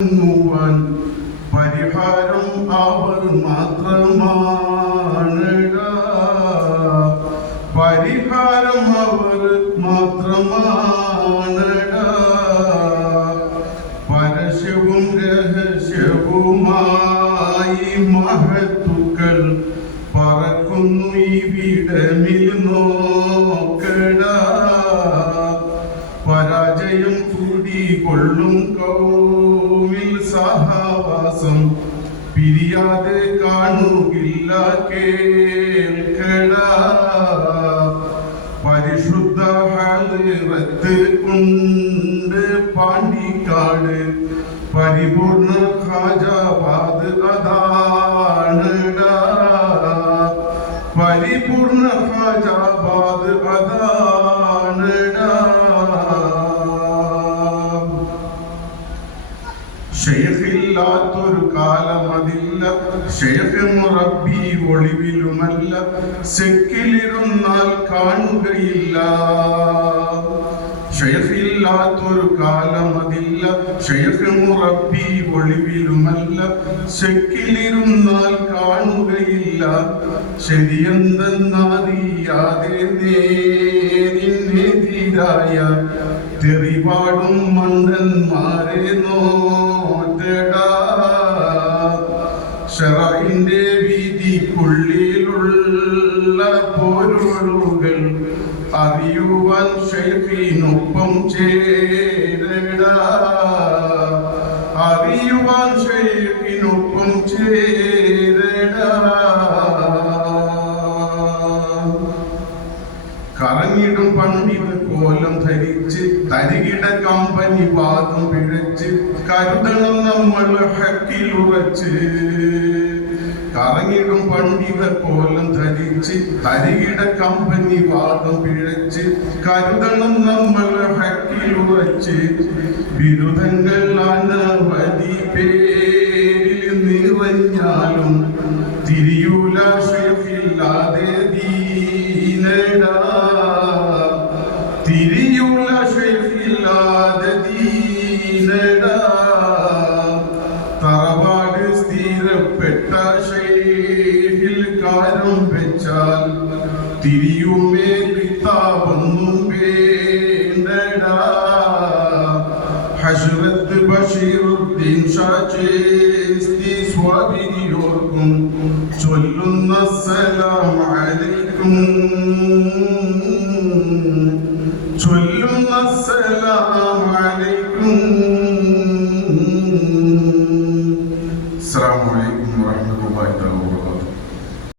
മുഴുവൻ പരിഹാരം അവർ മാത്രമാണ് പരിഹാരം അവർ മാത്രമാണ് പരസ്യവും രഹസ്യവുമായി മഹത്തുക്കൾ പറക്കുന്നു ഇവിടമിൽ നോക്കട. പരാജയം കൂടി കൊള്ളും കൗമിൽ സഹവാസം പിരിയാതെ കാണുകില്ല കേൾക്കട. പരിശുദ്ധ ഹലിറത്ത് കൊണ്ട് പാണ്ടിക്കാട് പരിപൂർണ ഖാജാബാദ് അതാണട. പരിപൂർണ ഖാജാബാദ് അതാണടാ ഷെയ്ഖില്ലാത്തൊരു കാലമതില്ല ഷെയ്ഖ് മുറബി ഒളിവിലുമല്ല. സെക്കിലിരുന്നാൽ കാണുകയില്ല. ഷെയ്ഖില്ലാത്തൊരു കാലമതില്ല ഷെയ്ഖ് മുറബി ഒളിവിലുമല്ല. സെക്കിലിരുന്നാൽ കാണുകയില്ല. ശരിയെന്തെന്നറിയാതെ നേരിനെതിരായ തെറിപാടും മണ്ടന്മാരെ നോറ്റടാ ഷറൈന്റെ വീതിക്കുള്ളിലുള്ള പൊരുളുകൾ അറിയുവാൻ ഷെയ്ഖിനൊപ്പം ചേരട. അറിയുവാൻ ഷെയ്ഖിനൊപ്പം ചേരട. കറങ്ങിടും പണ്ഡിത് കോലം ധരിച്ച് തരികിട കമ്പനി പാദം പിഴച്ച് കരുതണം നമ്മൾ ഹക്കിൽ ഉറച്ച്. കറങ്ങിടും പണ്ഡിത കോലം ധരിച്ച് തരികിട കമ്പനി വാദം പിഴച്ച് കരുതണം നമ്മൾ ഹക്കിൽ ഉറച്ച്. ബിരുദങ്ങൾ തിരിയൂല ഷെഫില്ലാതെ ദീനടാ. തറവാട് സ്ഥിരപ്പെട്ട ഷെയ്ഹിൽ കാരം തിരിയുമേ കിതാബൊന്നും വേണ്ടടാ. ഹസ്രത്ത് ബഷീറുദ്ദീൻ ഷാചേസ്തി സ്വാഭിനിയോർക്കും ചൊല്ലുന്ന സലാം അലൈക്കും ചൊല്ലുന്ന